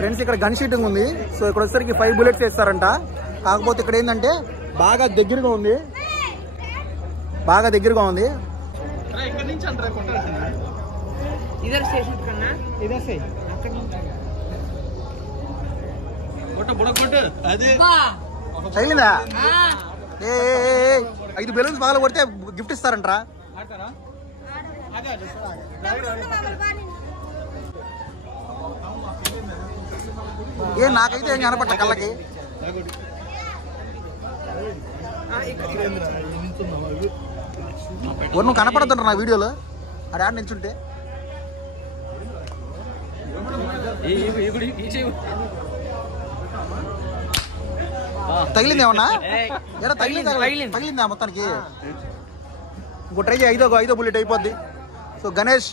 Friends ఇక్కడ gun sheeting ఉంది. So ఇక్కడ వచ్చేసరికి 5 bullets వేస్తారంట. కాకపోతే ఇక్కడ ఏంటంటే బాగా దగ్గరగా ఉంది, తగిలిందా? 5 బెలూన్స్ బాగా కొడితే గిఫ్ట్ ఇస్తారంట్రా. నాకైతే ఏం కనపట్ల కళ్ళకి. నువ్వు కనపడద్దంట నా వీడియోలో అది ఆడ నిల్చుంటే. తగిలింది ఏమన్నా? తగిలిందా మొత్తానికి? ఇంకో ట్రై చేయి, 5వ బుల్లెట్ అయిపోద్ది. సో గణేష్